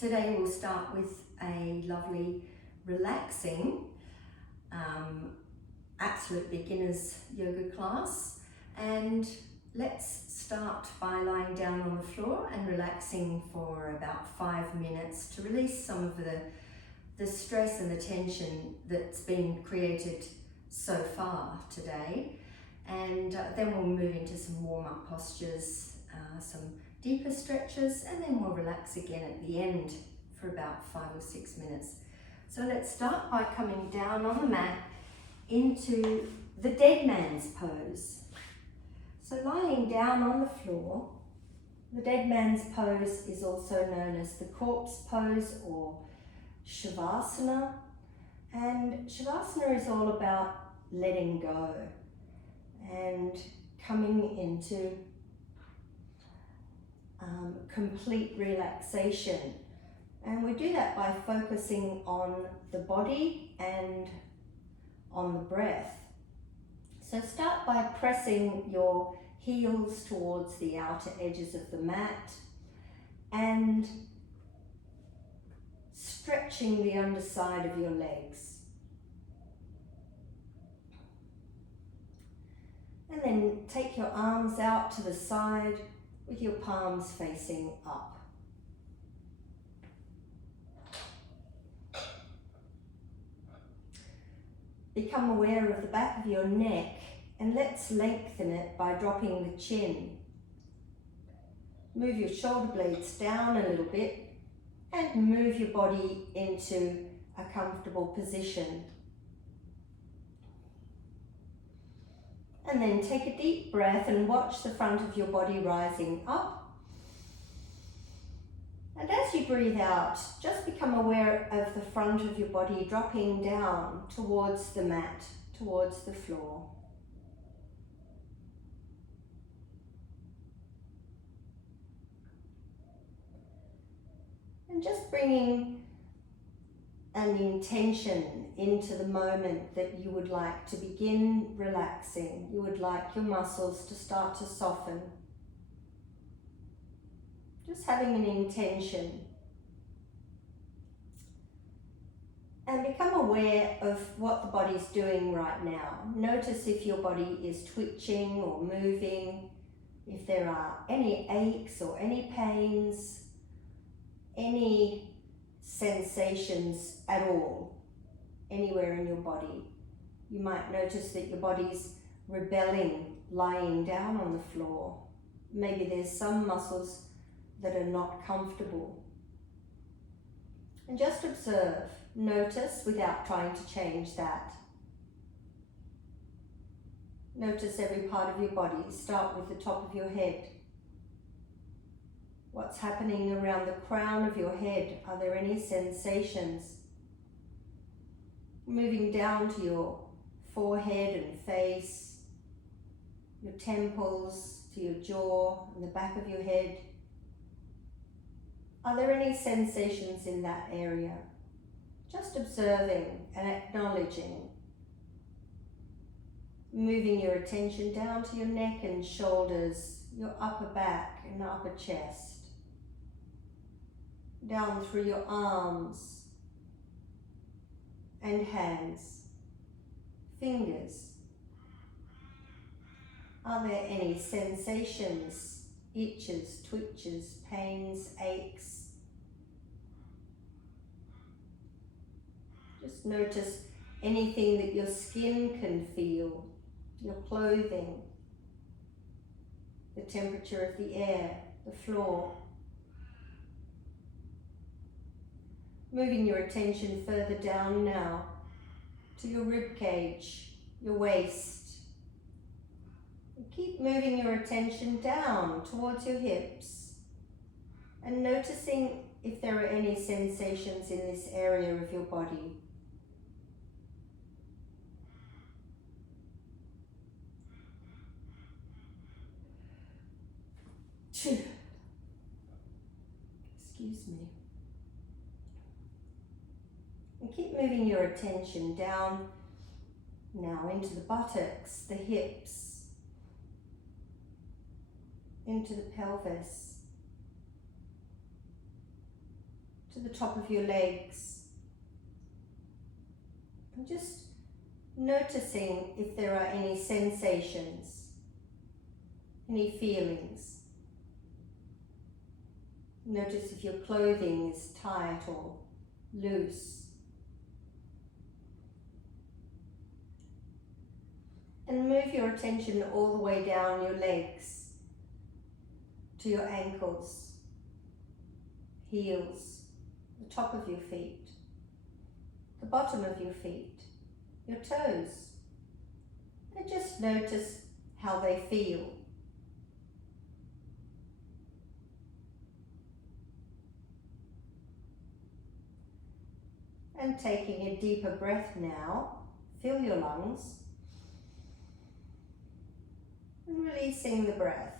Today we'll start with a lovely relaxing absolute beginners yoga class, and let's start by lying down on the floor and relaxing for about 5 minutes to release some of the stress and the tension that's been created so far today. And then we'll move into some warm-up postures, some deeper stretches, and then we'll relax again at the end for about 5 or 6 minutes. So let's start by coming down on the mat into the dead man's pose. So lying down on the floor, the dead man's pose is also known as the corpse pose or shavasana. And shavasana is all about letting go and coming into complete relaxation. And we do that by focusing on the body and on the breath. So start by pressing your heels towards the outer edges of the mat and stretching the underside of your legs. And then take your arms out to the side with your palms facing up. Become aware of the back of your neck, and let's lengthen it by dropping the chin. Move your shoulder blades down a little bit and move your body into a comfortable position. And then take a deep breath and watch the front of your body rising up. And as you breathe out, just become aware of the front of your body dropping down towards the mat, towards the floor. And just bringing an intention into the moment that you would like to begin relaxing. You would like your muscles to start to soften. Just having an intention. And become aware of what the body's doing right now. Notice if your body is twitching or moving, if there are any aches or any pains, any sensations at all, anywhere in your body. You might notice that your body's rebelling, lying down on the floor. Maybe there's some muscles that are not comfortable. And just observe, notice without trying to change that. Notice every part of your body. Start with the top of your head. What's happening around the crown of your head? Are there any sensations? Moving down to your forehead and face, your temples, to your jaw and the back of your head. Are there any sensations in that area? Just observing and acknowledging. Moving your attention down to your neck and shoulders, your upper back and upper chest. Down through your arms and hands, fingers. Are there any sensations, itches, twitches, pains, aches? Just notice anything that your skin can feel, your clothing, the temperature of the air, the floor. Moving your attention further down now to your rib cage, your waist. And keep moving your attention down towards your hips and noticing if there are any sensations in this area of your body. Excuse me. And keep moving your attention down now into the buttocks, the hips, into the pelvis, to the top of your legs. And just noticing if there are any sensations, any feelings. Notice if your clothing is tight or loose. And move your attention all the way down your legs to your ankles, heels, the top of your feet, the bottom of your feet, your toes. And just notice how they feel. And taking a deeper breath now, fill your lungs. And releasing the breath.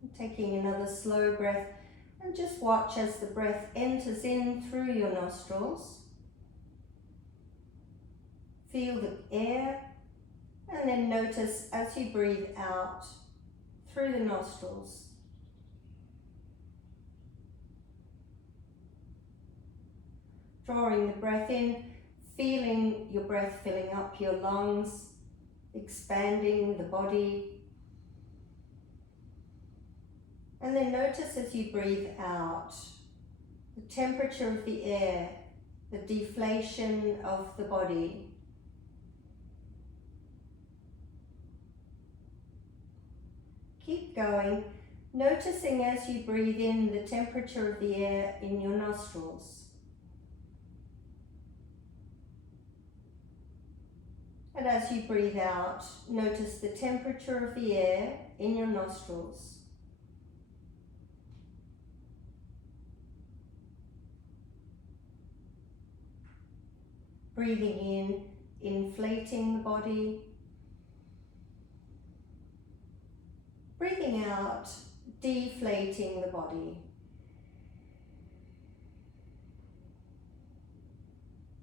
And taking another slow breath, and just watch as the breath enters in through your nostrils. Feel the air, and then notice as you breathe out through the nostrils. Drawing the breath in, feeling your breath filling up your lungs, expanding the body. And then notice as you breathe out, the temperature of the air, the deflation of the body. Keep going, noticing as you breathe in the temperature of the air in your nostrils. And as you breathe out, notice the temperature of the air in your nostrils. Breathing in, inflating the body. Breathing out, deflating the body.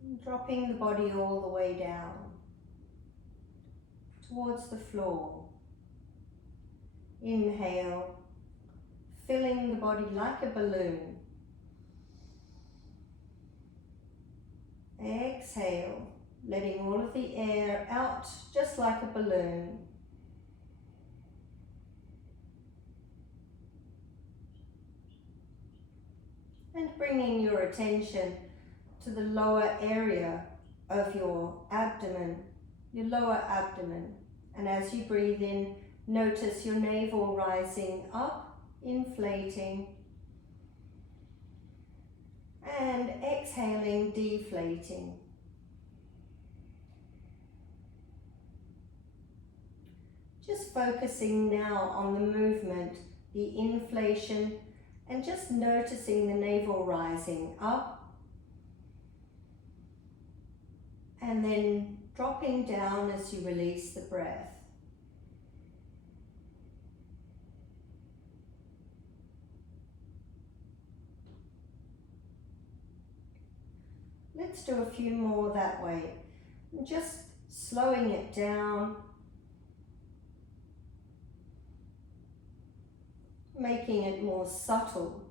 And dropping the body all the way down towards the floor. Inhale, filling the body like a balloon. Exhale, letting all of the air out just like a balloon. And bringing your attention to the lower area of your abdomen, your lower abdomen. And as you breathe in, notice your navel rising up, inflating. And exhaling, deflating. Just focusing now on the movement, the inflation, and just noticing the navel rising up. And then dropping down as you release the breath. Let's do a few more that way. Just slowing it down, making it more subtle.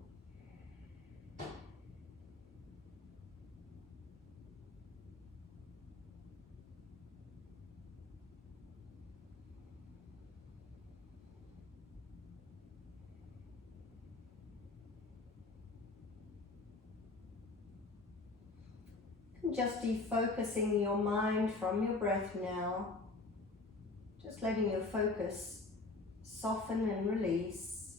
Just defocusing your mind from your breath now. Just letting your focus soften and release.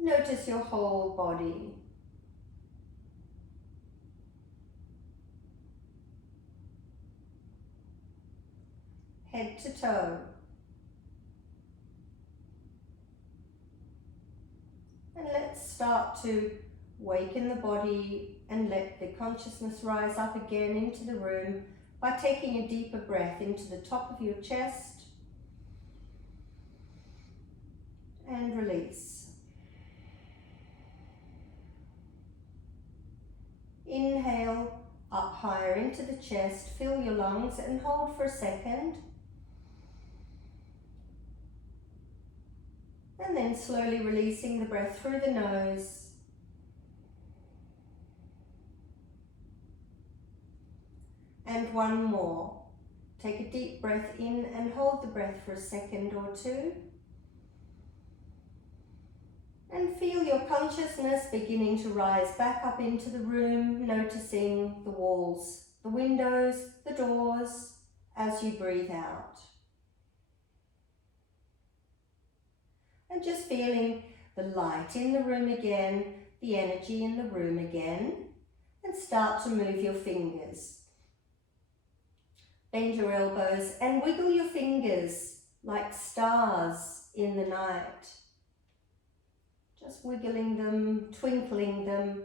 Notice your whole body. Head to toe. And let's start to waken the body and let the consciousness rise up again into the room by taking a deeper breath into the top of your chest and release. Inhale, up higher into the chest. Fill your lungs and hold for a second. And then slowly releasing the breath through the nose. And one more. Take a deep breath in and hold the breath for a second or two. And feel your consciousness beginning to rise back up into the room, noticing the walls, the windows, the doors as you breathe out. And just feeling the light in the room again, the energy in the room again, and start to move your fingers. Bend your elbows and wiggle your fingers like stars in the night. Just wiggling them, twinkling them,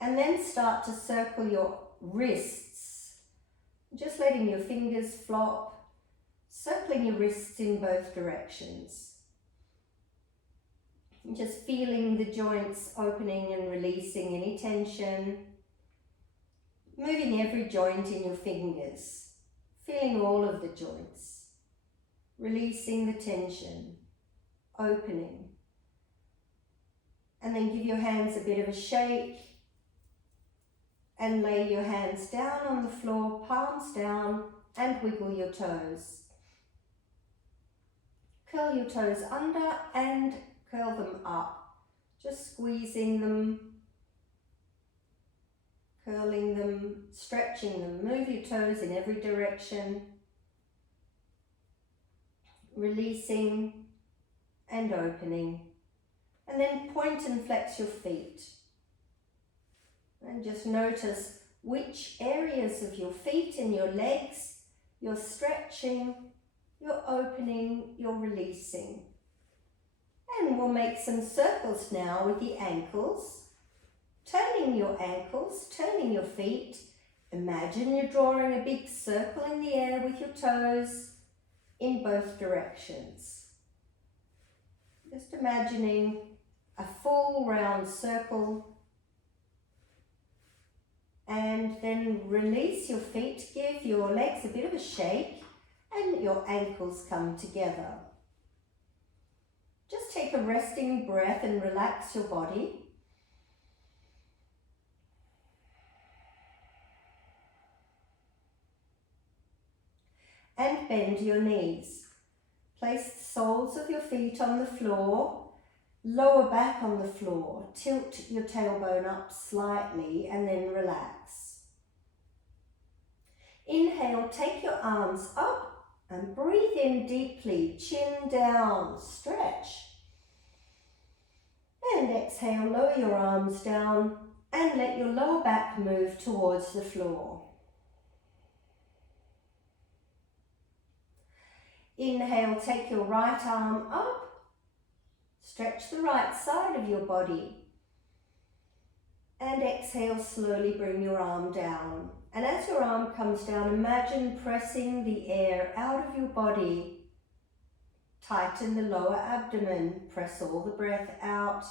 and then start to circle your wrists. Just letting your fingers flop, circling your wrists in both directions. And just feeling the joints opening and releasing any tension. Moving every joint in your fingers. Feeling all of the joints. Releasing the tension. Opening. And then give your hands a bit of a shake. And lay your hands down on the floor, palms down, and wiggle your toes. Curl your toes under and curl them up, just squeezing them, curling them, stretching them. Move your toes in every direction, releasing and opening. And then point and flex your feet. And just notice which areas of your feet and your legs you're stretching, you're opening, you're releasing. And we'll make some circles now with the ankles. Turning your ankles, turning your feet. Imagine you're drawing a big circle in the air with your toes in both directions. Just imagining a full round circle. And then release your feet, give your legs a bit of a shake and your ankles come together. Just take a resting breath and relax your body. And bend your knees. Place the soles of your feet on the floor, lower back on the floor, tilt your tailbone up slightly and then relax. Inhale, take your arms up. And breathe in deeply, chin down, stretch. And exhale, lower your arms down and let your lower back move towards the floor. Inhale, take your right arm up. Stretch the right side of your body. And exhale, slowly bring your arm down. And as your arm comes down, imagine pressing the air out of your body. Tighten the lower abdomen, press all the breath out.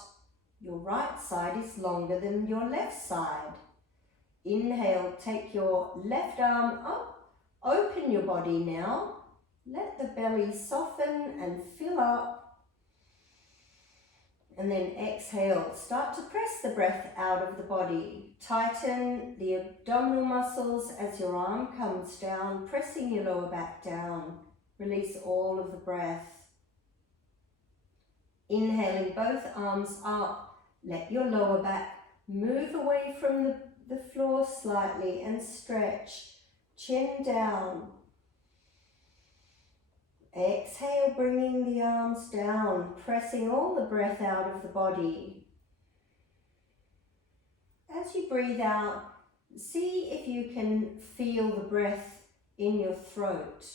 Your right side is longer than your left side. Inhale, take your left arm up, open your body now. Let the belly soften and fill up. And then exhale, start to press the breath out of the body. Tighten the abdominal muscles as your arm comes down, pressing your lower back down. Release all of the breath. Inhaling both arms up, let your lower back move away from the floor slightly and stretch. Chin down. Exhale, bringing the arms down, pressing all the breath out of the body. As you breathe out, see if you can feel the breath in your throat.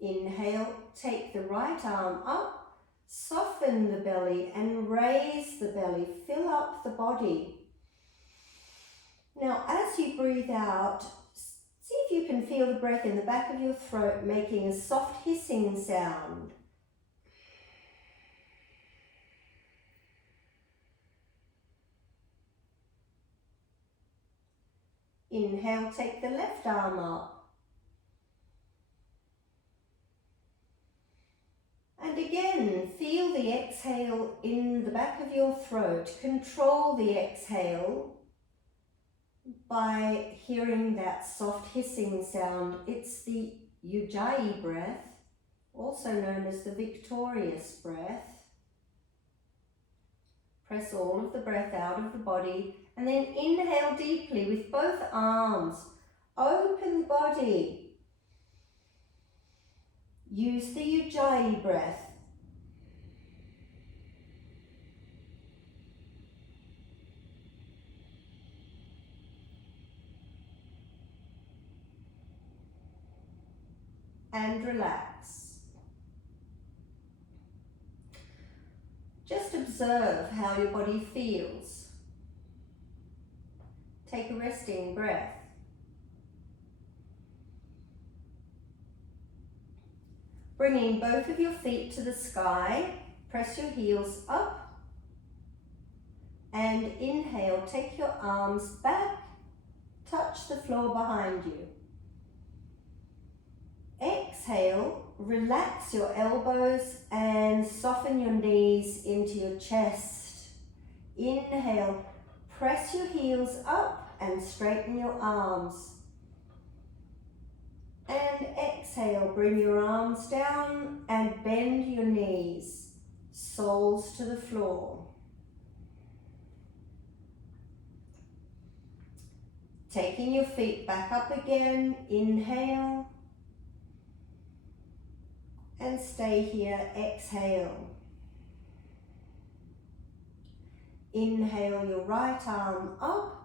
Inhale, take the right arm up, soften the belly and raise the belly, fill up the body. Now, as you breathe out, see if you can feel the breath in the back of your throat making a soft hissing sound. Inhale, take the left arm up. And again, feel the exhale in the back of your throat. Control the exhale by hearing that soft hissing sound. It's the Ujjayi breath, also known as the victorious breath. Press all of the breath out of the body and then inhale deeply with both arms. Open the body. Use the Ujjayi breath. And relax. Just observe how your body feels. Take a resting breath. Bringing both of your feet to the sky, press your heels up and inhale, take your arms back, touch the floor behind you. Exhale, relax your elbows and soften your knees into your chest. Inhale, press your heels up and straighten your arms. And exhale, bring your arms down and bend your knees, soles to the floor. Taking your feet back up again, inhale. And stay here, exhale. Inhale your right arm up.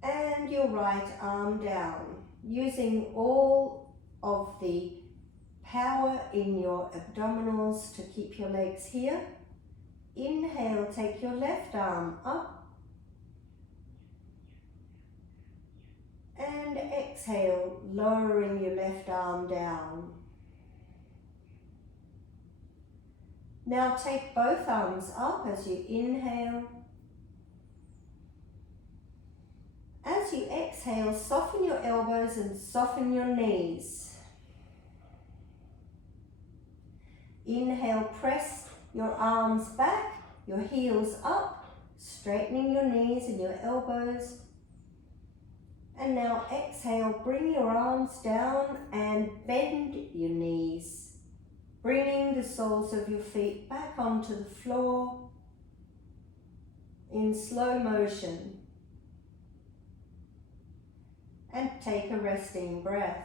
And your right arm down, using all of the power in your abdominals to keep your legs here. Inhale, take your left arm up. And exhale, lowering your left arm down. Now take both arms up as you inhale. As you exhale, soften your elbows and soften your knees. Inhale, press your arms back, your heels up, straightening your knees and your elbows. And now exhale, bring your arms down and bend your knees, bringing the soles of your feet back onto the floor in slow motion. And take a resting breath.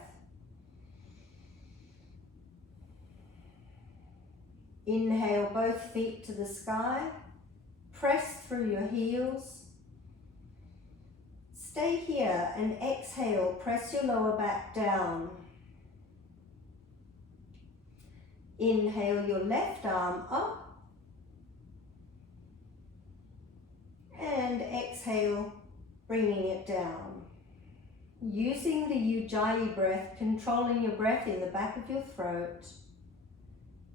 Inhale both feet to the sky. Press through your heels. Stay here and exhale. Press your lower back down. Inhale your left arm up. And exhale, bringing it down. Using the Ujjayi breath, controlling your breath in the back of your throat.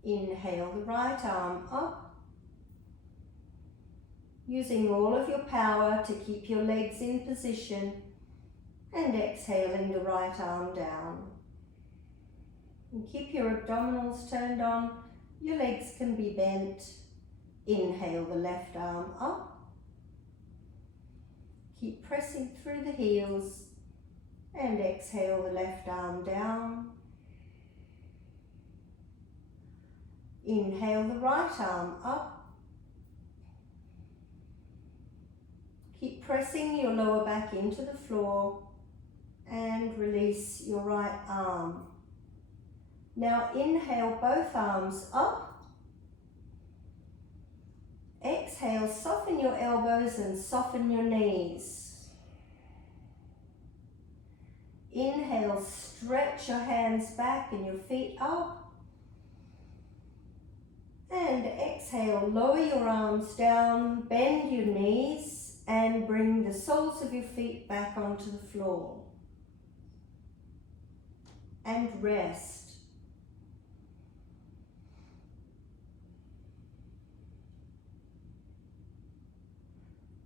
Inhale the right arm up. Using all of your power to keep your legs in position. And exhaling the right arm down. And keep your abdominals turned on. Your legs can be bent. Inhale the left arm up. Keep pressing through the heels. And exhale the left arm down. Inhale the right arm up. Keep pressing your lower back into the floor and release your right arm. Now inhale both arms up. Exhale, soften your elbows and soften your knees. Inhale, stretch your hands back and your feet up. And exhale, lower your arms down, bend your knees and bring the soles of your feet back onto the floor. And rest.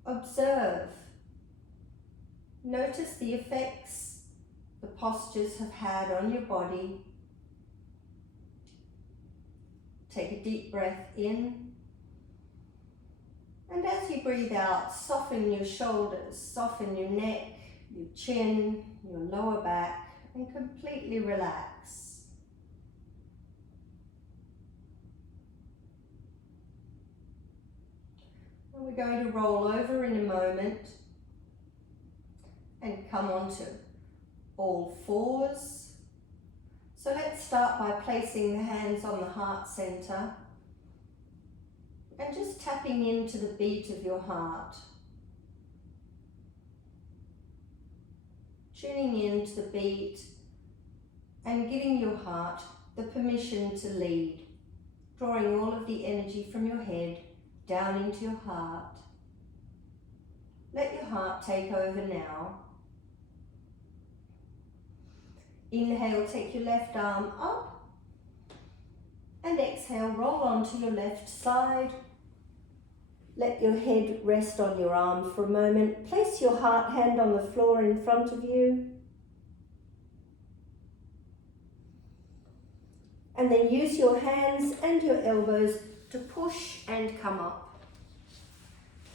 Observe Notice the effects the postures have had on your body. Take a deep breath in. And as you breathe out, soften your shoulders, soften your neck, your chin, your lower back, and completely relax. And we're going to roll over in a moment and come onto all fours. So let's start by placing the hands on the heart center and just tapping into the beat of your heart. Tuning into the beat and giving your heart the permission to lead, drawing all of the energy from your head down into your heart. Let your heart take over now. Inhale, take your left arm up, and exhale, roll onto your left side. Let your head rest on your arm for a moment. Place your heart hand on the floor in front of you. And then use your hands and your elbows to push and come up.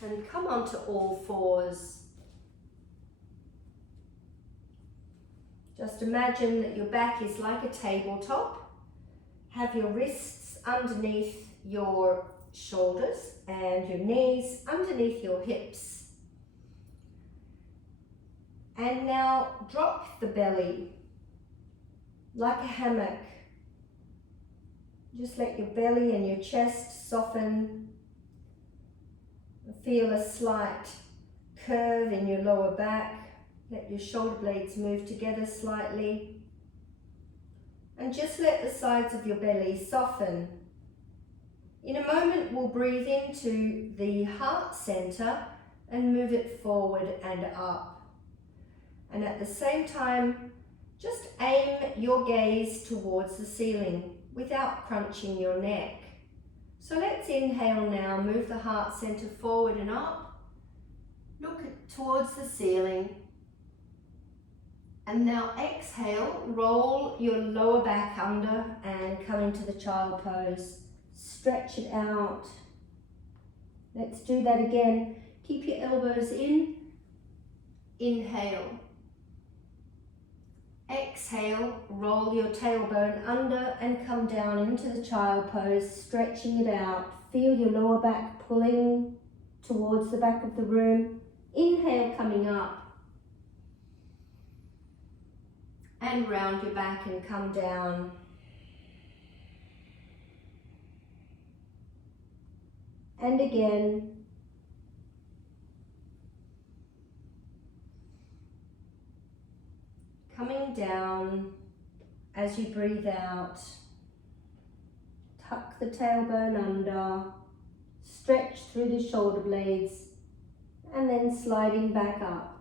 And come onto all fours. Just imagine that your back is like a tabletop. Have your wrists underneath your shoulders and your knees underneath your hips. And now drop the belly like a hammock. Just let your belly and your chest soften. Feel a slight curve in your lower back. Let your shoulder blades move together slightly. And just let the sides of your belly soften. In a moment, we'll breathe into the heart center and move it forward and up. And at the same time, just aim your gaze towards the ceiling without crunching your neck. So let's inhale now, move the heart center forward and up. Look towards the ceiling. And now exhale, roll your lower back under and come into the child pose. Stretch it out. Let's do that again. Keep your elbows in. Inhale. Exhale, roll your tailbone under and come down into the child pose, stretching it out. Feel your lower back pulling towards the back of the room. Inhale, coming up. And round your back and come down. And again. Coming down as you breathe out. Tuck the tailbone under. Stretch through the shoulder blades. And then sliding back up.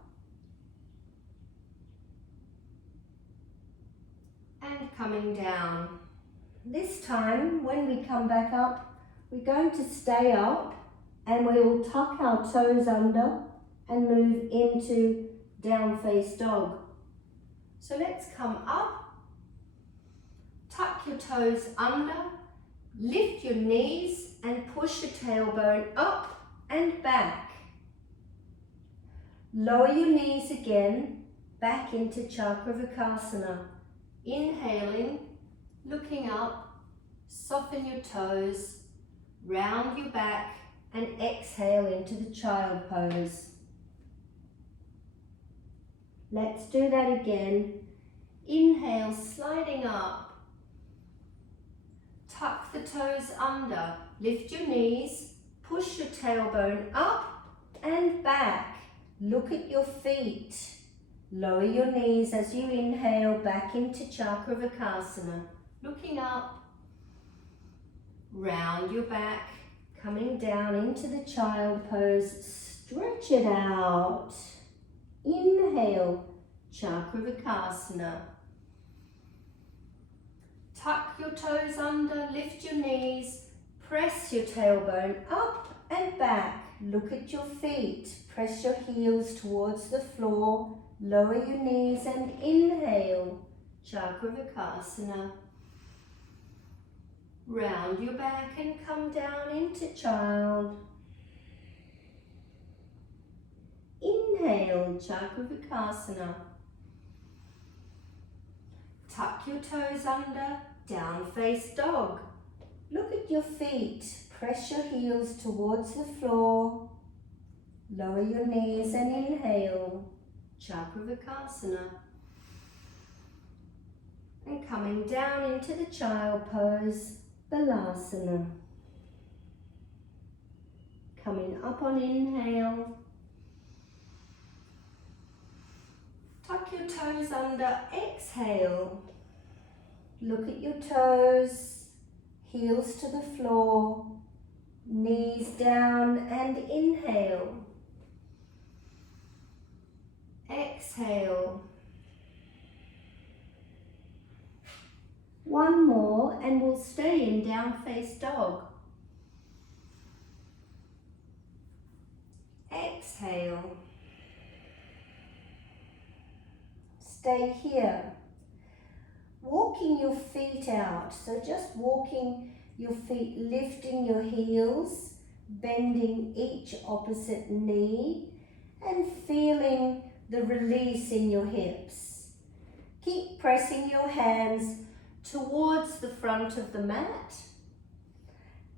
And coming down. This time, when we come back up, we're going to stay up and we will tuck our toes under and move into down face dog. So let's come up, tuck your toes under, lift your knees and push your tailbone up and back. Lower your knees again, back into Chakravarkasana. Inhaling, looking up, soften your toes, round your back and exhale into the child pose. Let's do that again. Inhale, sliding up. Tuck the toes under, lift your knees, push your tailbone up and back. Look at your feet. Lower your knees as you inhale back into Chakravarkasana. Looking up, round your back, coming down into the child pose. Stretch it out. Inhale, Chakravarkasana. Tuck your toes under, lift your knees, press your tailbone up and back. look at your feet. Press your heels towards the floor. Lower your knees and inhale. Chakravikasana. Round your back and come down into child. Inhale, Chakravikasana. Tuck your toes under, down face dog. Look at your feet. Press your heels towards the floor. Lower your knees and inhale. Chakravikasana. And coming down into the child pose, Balasana. Coming up on inhale. Tuck your toes under, exhale. Look at your toes, heels to the floor, knees down and inhale. Exhale. One more And we'll stay in down face dog. Exhale. stay here. Walking your feet out, so just walking your feet, lifting your heels, bending each opposite knee and feeling the release in your hips. Keep pressing your hands Towards the front of the mat.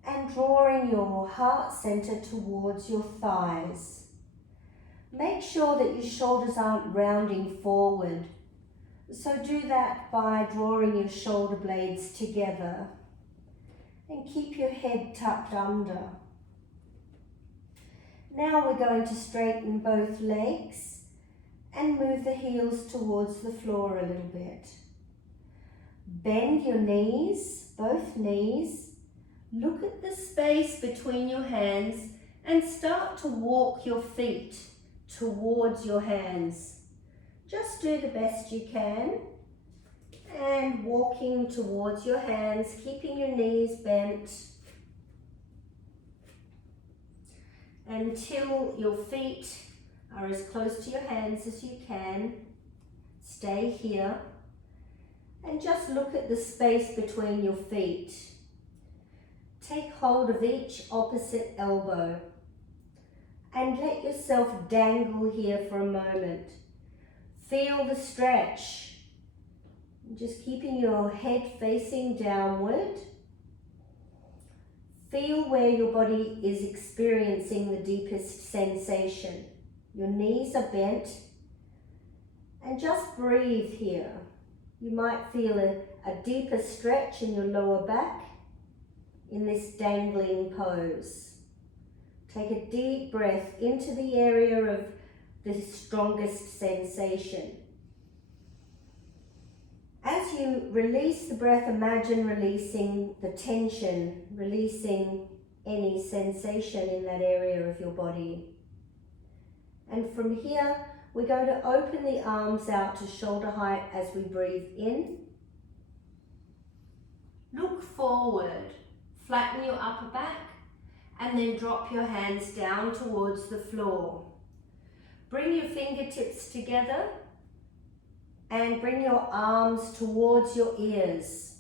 and drawing your heart center towards your thighs. Make sure that your shoulders aren't rounding forward. So do that by drawing your shoulder blades together and keep your head tucked under. Now we're going to straighten both legs and move the heels towards the floor a little bit. Bend your knees, both knees. Look at the space between your hands and start to walk your feet towards your hands. Just do the best you can and walking towards your hands, keeping your knees bent until your feet are as close to your hands as you can. Stay here and just look at the space between your feet. Take hold of each opposite elbow and let yourself dangle here for a moment. Feel the stretch. Just keeping your head facing downward. Feel where your body is experiencing the deepest sensation. Your knees are bent and just breathe here. You might feel a deeper stretch in your lower back in this dangling pose. Take a deep breath into the area of the strongest sensation. As you release the breath, imagine releasing the tension, releasing any sensation in that area of your body. And from here, we're going to open the arms out to shoulder height as we breathe in. Look forward, flatten your upper back and then drop your hands down towards the floor. Bring your fingertips together and bring your arms towards your ears.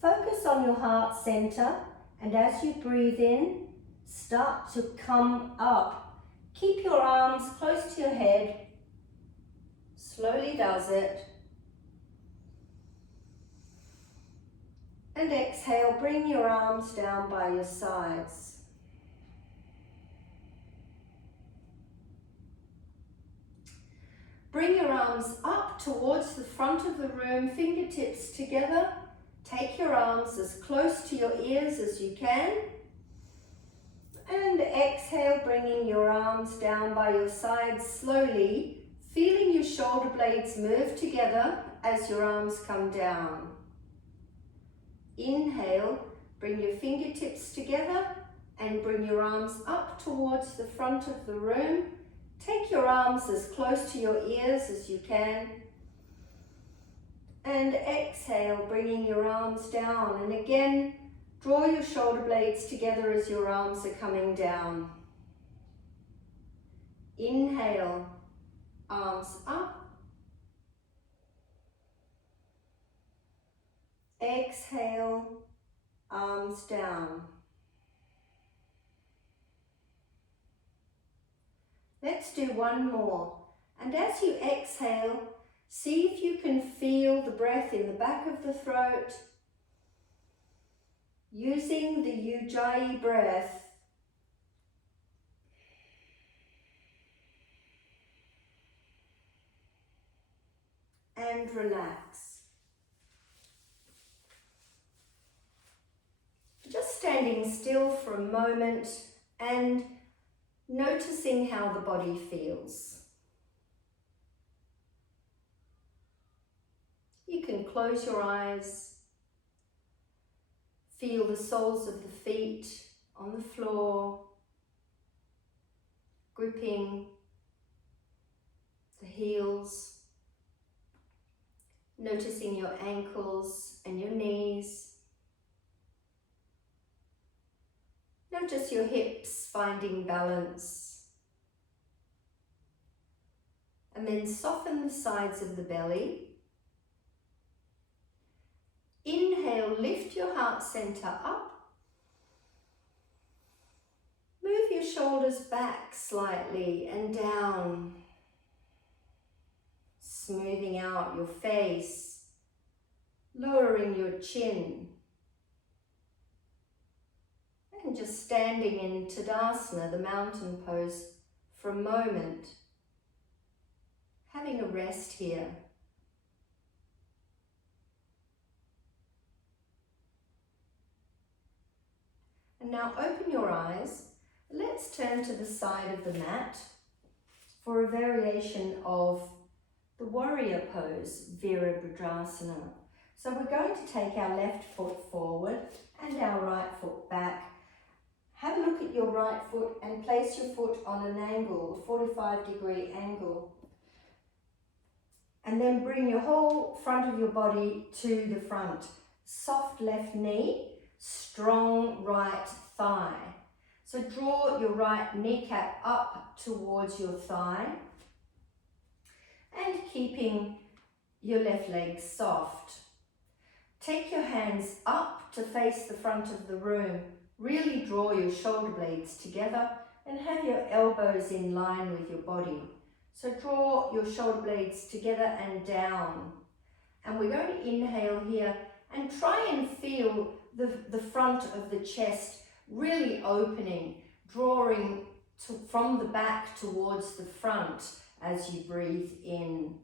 Focus on your heart center and as you breathe in, start to come up. Keep your arms close to your head. Slowly does it. And exhale, bring your arms down by your sides. Bring your arms up towards the front of the room, fingertips together. Take your arms as close to your ears as you can. And exhale, bringing your arms down by your sides slowly, feeling your shoulder blades move together as your arms come down. Inhale, bring your fingertips together and bring your arms up towards the front of the room. Take your arms as close to your ears as you can. And exhale, bringing your arms down. And again, draw your shoulder blades together as your arms are coming down. Inhale, arms up. Exhale, arms down. Let's do one more. And as you exhale, see if you can feel the breath in the back of the throat. Using the Ujjayi breath. And relax. Just standing still for a moment and noticing how the body feels. You can close your eyes, feel the soles of the feet on the floor, gripping the heels, noticing your ankles and your knees. Notice your hips finding balance. And then soften the sides of the belly. Inhale, lift your heart center up. Move your shoulders back slightly and down. Smoothing out your face, lowering your chin. And just standing in Tadasana, the mountain pose, for a moment. Having a rest here. And now open your eyes. Let's turn to the side of the mat for a variation of the warrior pose, Virabhadrasana. So we're going to take our left foot forward and our right foot back. Have a look at your right foot and place your foot on an angle, a 45-degree angle. And then bring your whole front of your body to the front. Soft left knee, strong right thigh. So draw your right kneecap up towards your thigh and keeping your left leg soft. Take your hands up to face the front of the room. Really draw your shoulder blades together and have your elbows in line with your body. So draw your shoulder blades together and down. And we're going to inhale here and try and feel the front of the chest really opening, drawing from the back towards the front as you breathe in.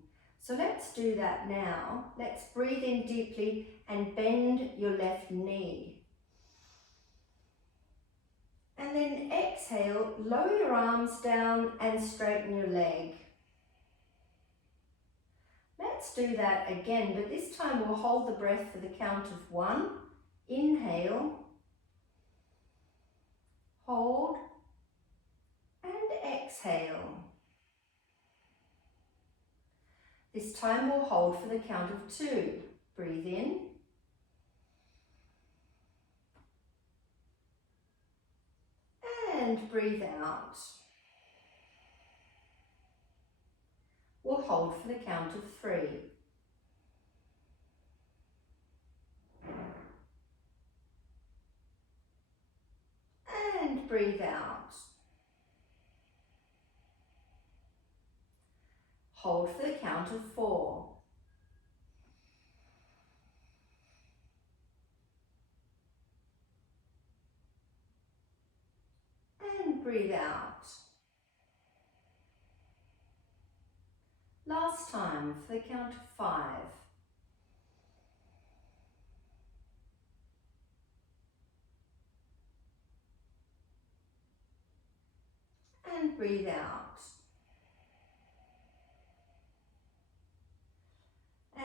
So let's do that now. Let's breathe in deeply and bend your left knee. And then exhale, lower your arms down and straighten your leg. Let's do that again, but this time we'll hold the breath for the count of 1. Inhale, hold, and exhale. This time we'll hold for the count of 2. Breathe in. And breathe out. We'll hold for the count of 3. And breathe out. Hold for the count of 4. And breathe out. Last time for the count of 5. And breathe out.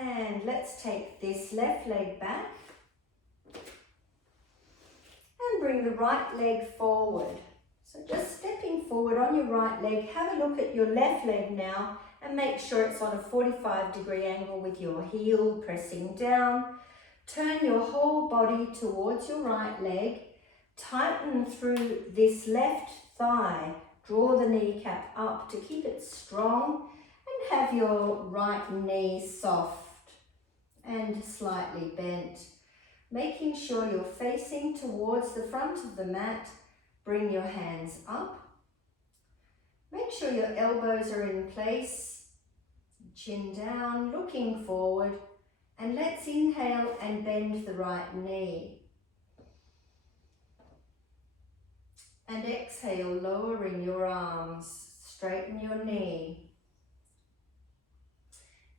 And let's take this left leg back and bring the right leg forward. So just stepping forward on your right leg, have a look at your left leg now and make sure it's on a 45-degree angle with your heel pressing down. Turn your whole body towards your right leg. Tighten through this left thigh Draw the kneecap up to keep it strong and have your right knee soft and slightly bent. Making sure you're facing towards the front of the mat. Bring your hands up. Make sure your elbows are in place. Chin down, looking forward. And let's inhale and bend the right knee. And exhale, lowering your arms, straighten your knee.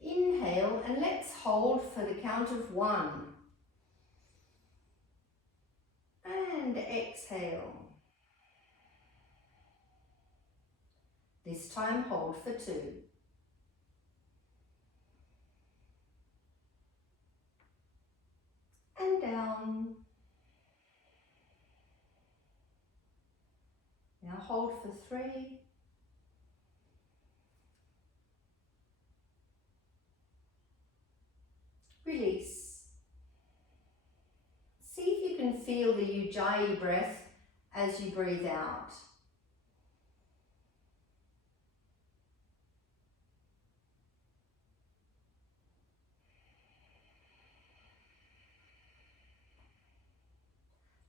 Inhale and let's hold for the count of 1. And exhale. This time hold for 2. And down. Now hold for 3. Release. See if you can feel the Ujjayi breath as you breathe out.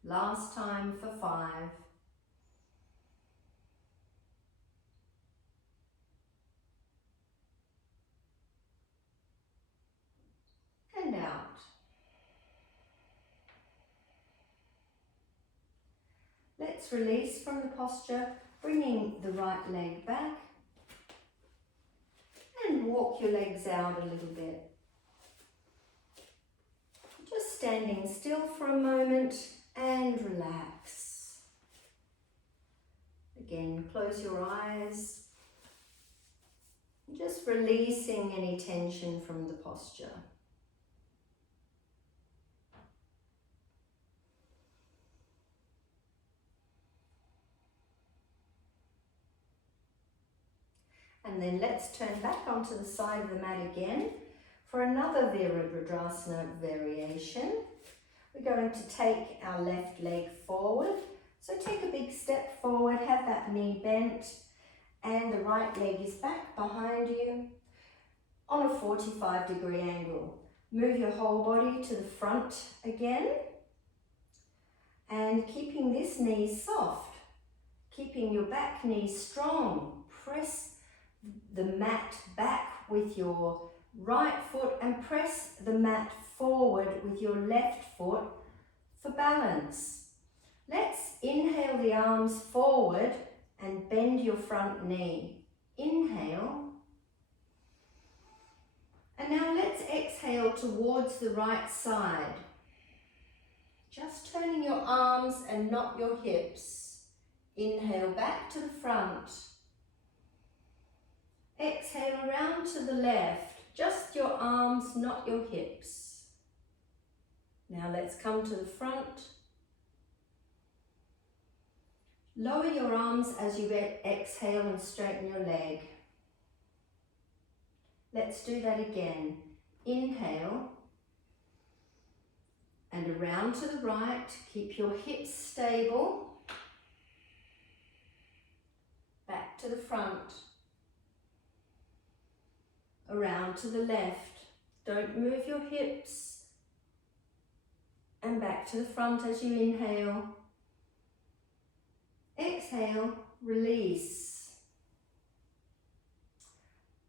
Last time for 5. And out. Let's release from the posture, bringing the right leg back and walk your legs out a little bit. Just standing still for a moment and relax. Again, close your eyes. Just releasing any tension from the posture. And then let's turn back onto the side of the mat again for another Virabhadrasana variation. We're going to take our left leg forward. So take a big step forward, have that knee bent, and the right leg is back behind you on a 45-degree angle. Move your whole body to the front again, and keeping this knee soft, keeping your back knee strong. Press the mat back with your right foot and press the mat forward with your left foot for balance. Let's inhale the arms forward and bend your front knee. Inhale. And now let's exhale towards the right side. Just turning your arms and not your hips. Inhale back to the front. Exhale around to the left, just your arms, not your hips. Now let's come to the front. Lower your arms as you exhale and straighten your leg. Let's do that again. Inhale and around to the right. Keep your hips stable. Back to the front. Around to the left. Don't move your hips. And back to the front as you inhale. Exhale, release.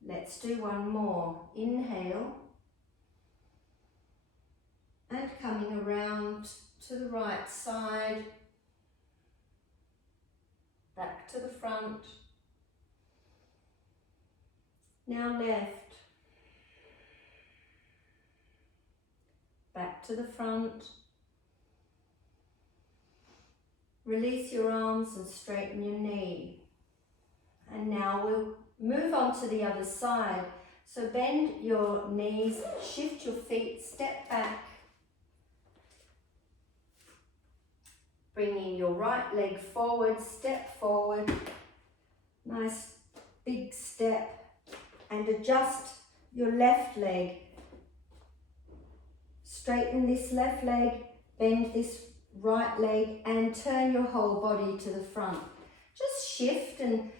Let's do one more. Inhale. And coming around to the right side. Back to the front. Now left. Back to the front. Release your arms and straighten your knee. And now we'll move on to the other side. So bend your knees, shift your feet, step back. Bringing your right leg forward, step forward. Nice big step. And adjust your left leg. Straighten this left leg, bend this right leg and turn your whole body to the front. Just shift and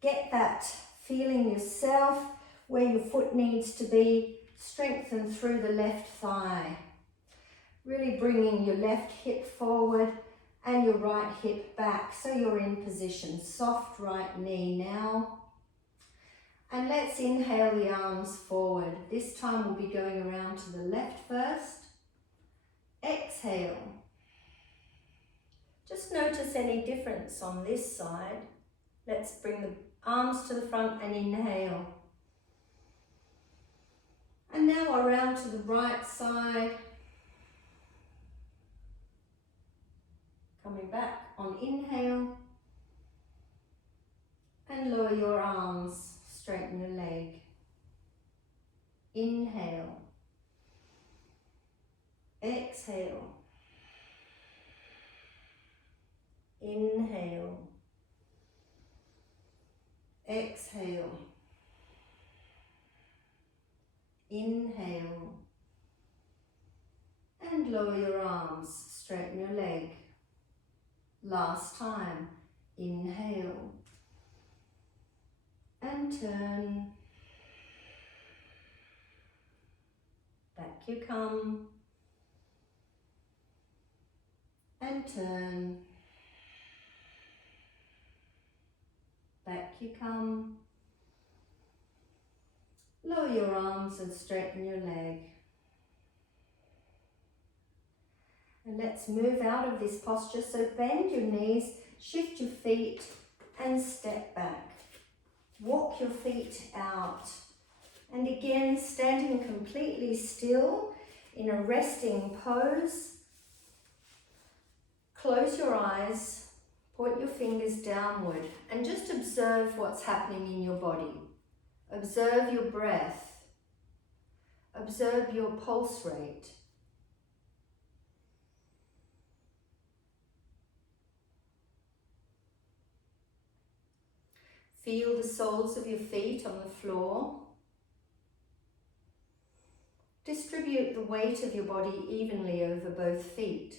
get that feeling yourself where your foot needs to be. Strengthen through the left thigh. Really bringing your left hip forward and your right hip back so you're in position. Soft right knee now. And let's inhale the arms forward. This time we'll be going around to the left first. Exhale. Just notice any difference on this side. Let's bring the arms to the front and inhale. And now around to the right side. Coming back on inhale. And lower your arms, straighten your leg. Inhale. Exhale. Inhale. Exhale. Inhale. And lower your arms, straighten your leg. Last time. Inhale. And turn. Back you come. And turn. Back you come. Lower your arms and straighten your leg. And let's move out of this posture. So bend your knees, shift your feet and step back. Walk your feet out. And again, standing completely still in a resting pose. Close your eyes, point your fingers downward and just observe what's happening in your body. Observe your breath. Observe your pulse rate. Feel the soles of your feet on the floor. Distribute the weight of your body evenly over both feet.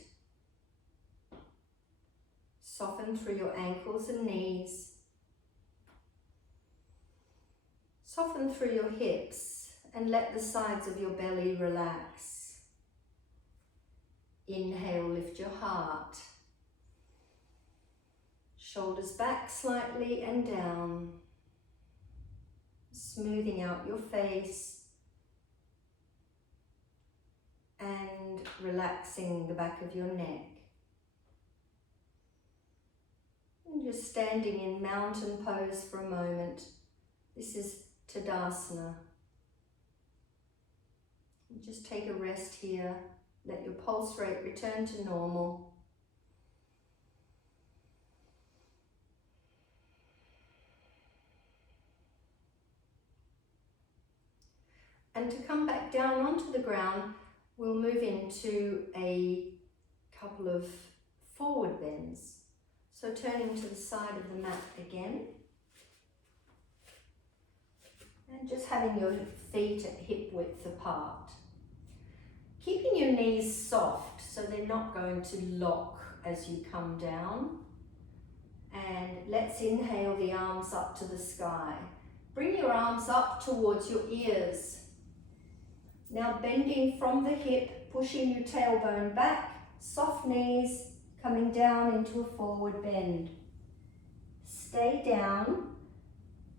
Soften through your ankles and knees. Soften through your hips and let the sides of your belly relax. Inhale, lift your heart. Shoulders back slightly and down. Smoothing out your face and relaxing the back of your neck. And just standing in mountain pose for a moment. This is Tadasana. Just take a rest here. Let your pulse rate return to normal. And to come back down onto the ground, we'll move into a couple of forward bends. So turning to the side of the mat again. And just having your feet at hip width apart. Keeping your knees soft so they're not going to lock as you come down. And let's inhale the arms up to the sky. Bring your arms up towards your ears. Now bending from the hip, pushing your tailbone back, soft knees, coming down into a forward bend. Stay down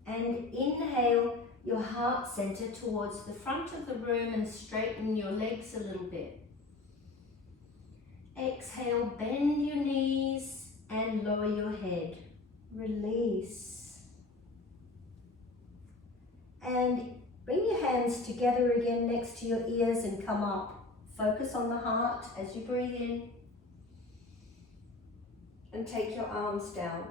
and inhale your heart center towards the front of the room and straighten your legs a little bit. Exhale, bend your knees and lower your head. Release. And bring your hands together again next to your ears and come up. Focus on the heart as you breathe in. And take your arms down.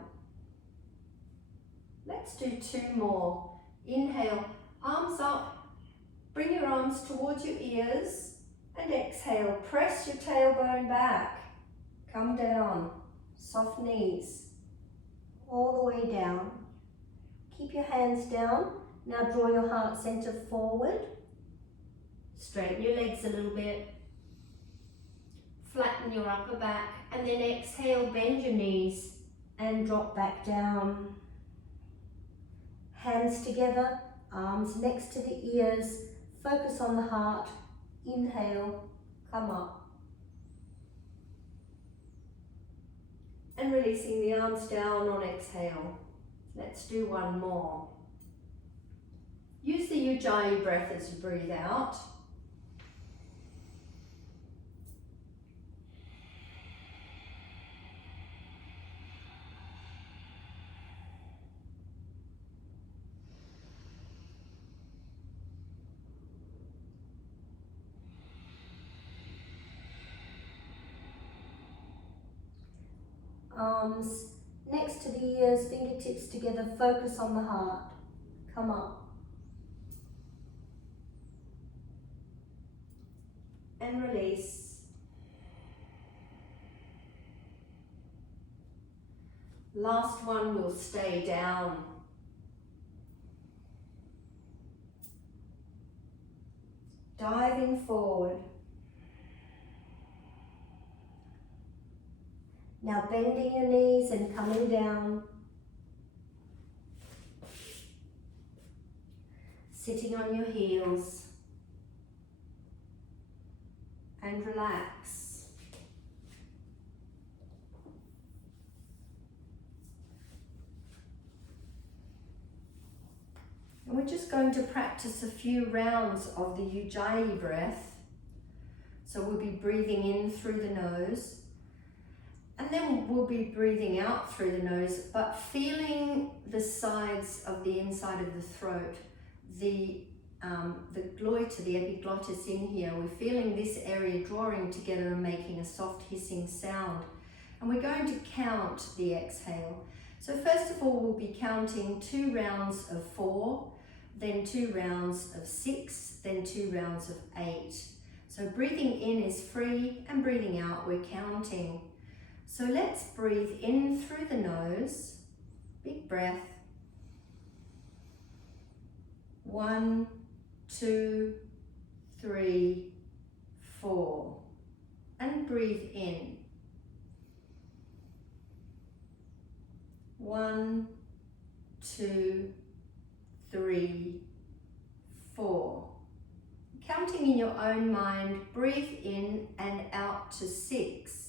Let's do 2 more. Inhale, arms up. Bring your arms towards your ears. And exhale, press your tailbone back. Come down. Soft knees. All the way down. Keep your hands down. Now draw your heart center forward. Straighten your legs a little bit. Flatten your upper back and then exhale, bend your knees and drop back down. Hands together, arms next to the ears, focus on the heart. Inhale, come up. And releasing the arms down on exhale. Let's do one more. Use the Ujjayi breath as you breathe out. Arms next to the ears, fingertips together, focus on the heart. Come up. And release. Last one will stay down. Diving forward. Now bending your knees and coming down. Sitting on your heels. And relax. And we're just going to practice a few rounds of the Ujjayi breath. So we'll be breathing in through the nose. And then we'll be breathing out through the nose, but feeling the sides of the inside of the throat, the gloita, the epiglottis in here. We're feeling this area drawing together and making a soft hissing sound. And we're going to count the exhale. So first of all, we'll be counting 2 rounds of 4, then 2 rounds of 6, then 2 rounds of 8. So breathing in is free and breathing out, we're counting. So let's breathe in through the nose, big breath. 1, 2, 3, 4. And breathe in. 1, 2, 3, 4. Counting in your own mind, breathe in and out to 6.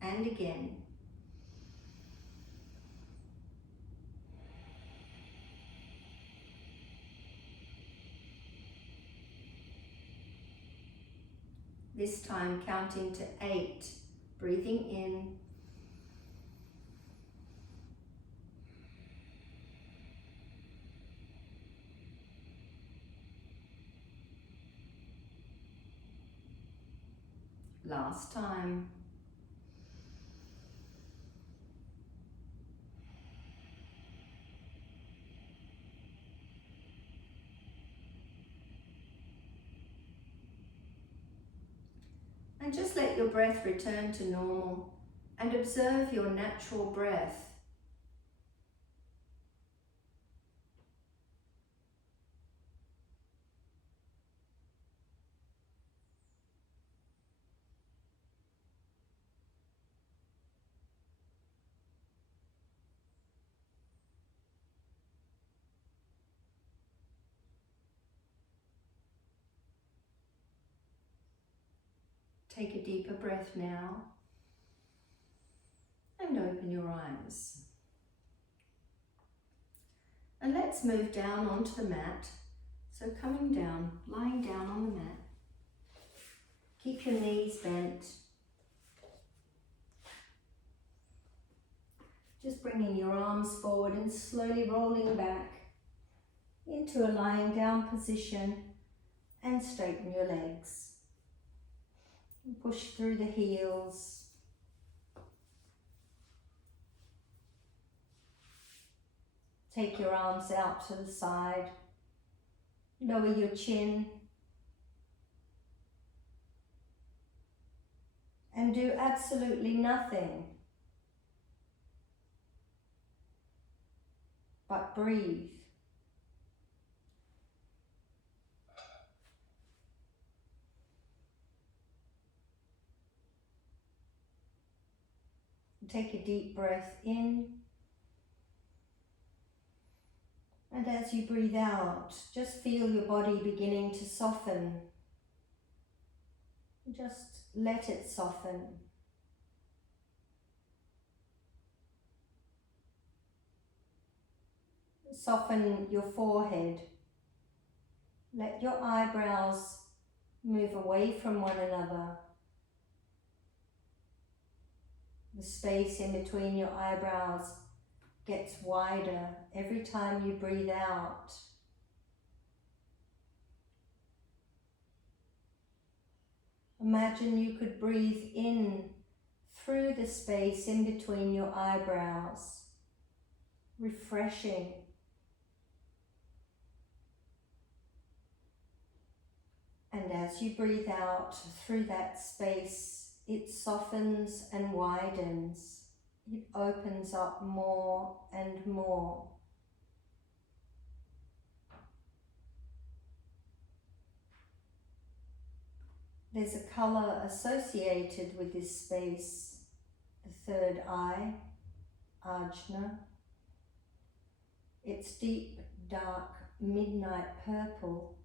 And again. This time counting to 8, breathing in. Last time. And just let your breath return to normal and observe your natural breath. Take a deeper breath now and open your eyes. And let's move down onto the mat. So coming down, lying down on the mat. Keep your knees bent. Just bringing your arms forward and slowly rolling back into a lying down position, and straighten your legs. Push through the heels. Take your arms out to the side. Lower your chin. And do absolutely nothing but breathe. Take a deep breath in. And as you breathe out, just feel your body beginning to soften. Just let it soften. Soften your forehead. Let your eyebrows move away from one another. The space in between your eyebrows gets wider every time you breathe out. Imagine you could breathe in through the space in between your eyebrows, refreshing. And as you breathe out through that space, it softens and widens. It opens up more and more. There's a colour associated with this space, the third eye, ajna. It's deep, dark, midnight purple.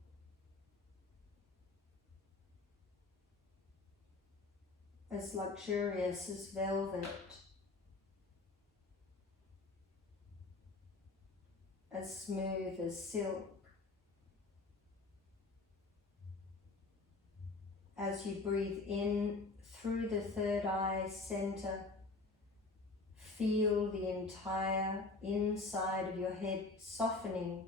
As luxurious as velvet. As smooth as silk. As you breathe in through the third eye center, feel the entire inside of your head softening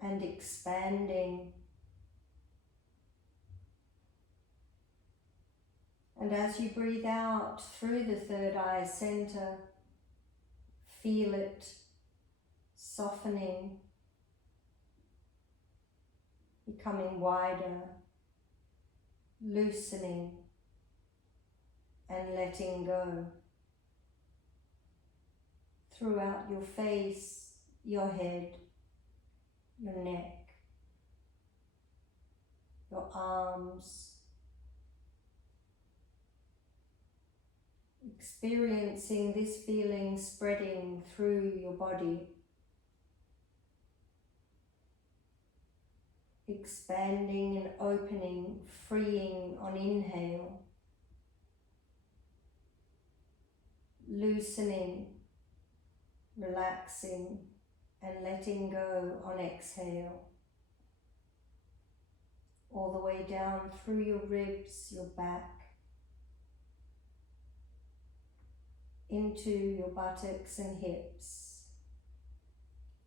and expanding. And as you breathe out through the third eye center, feel it softening, becoming wider, loosening and letting go throughout your face, your head, your neck, your arms, experiencing this feeling spreading through your body, expanding and opening, freeing on inhale, loosening, relaxing and letting go on exhale, all the way down through your ribs, your back, into your buttocks and hips,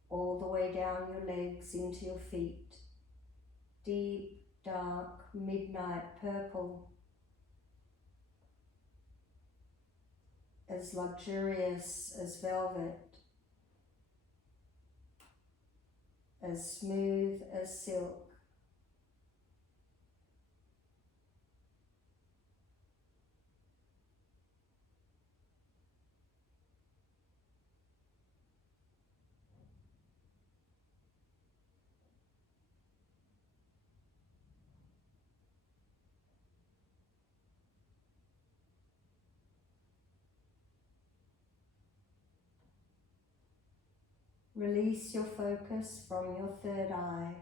all the way down your legs into your feet. Deep, dark, midnight purple, as luxurious as velvet, as smooth as silk. Release your focus from your third eye.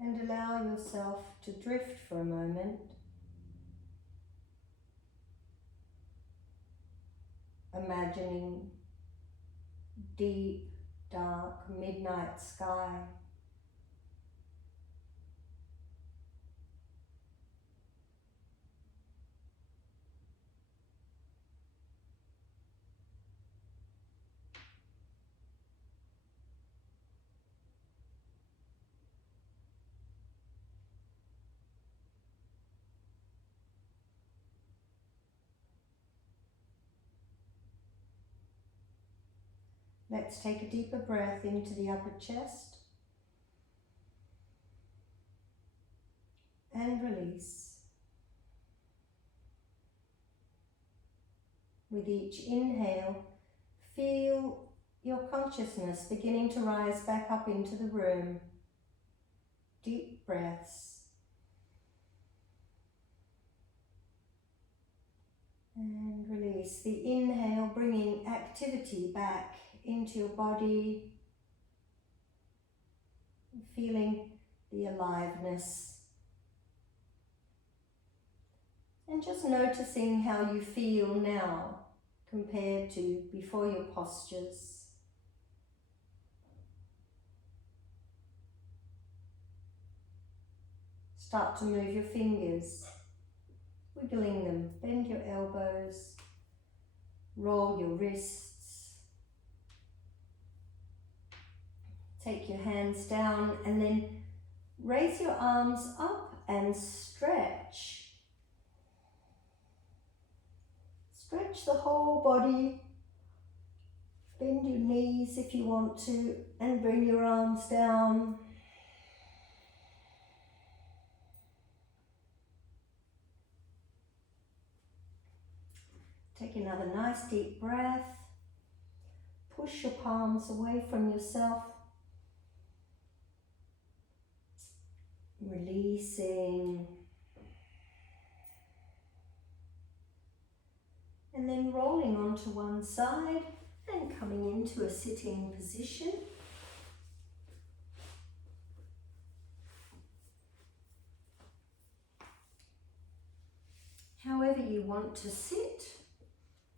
And allow yourself to drift for a moment, imagining deep, dark, midnight sky. Let's take a deeper breath into the upper chest and release. With each inhale, feel your consciousness beginning to rise back up into the room. Deep breaths. And release. The inhale, bringing activity back into your body. Feeling the aliveness. And just noticing how you feel now compared to before your postures. Start to move your fingers, wiggling them. Bend your elbows, roll your wrists. Take your hands down and then raise your arms up and stretch. Stretch the whole body. Bend your knees if you want to and bring your arms down. Take another nice deep breath. Push your palms away from yourself. Releasing. And then rolling onto one side and coming into a sitting position. However you want to sit,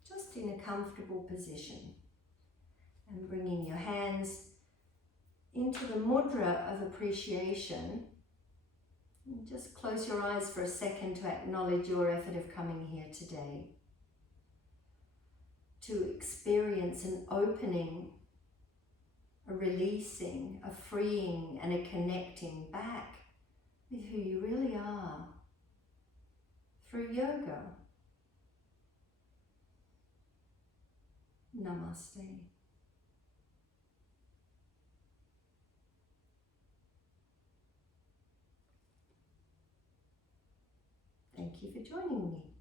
just in a comfortable position. And bringing your hands into the mudra of appreciation. And just close your eyes for a second to acknowledge your effort of coming here today. To experience an opening, a releasing, a freeing and a connecting back with who you really are through yoga. Namaste. Thank you for joining me.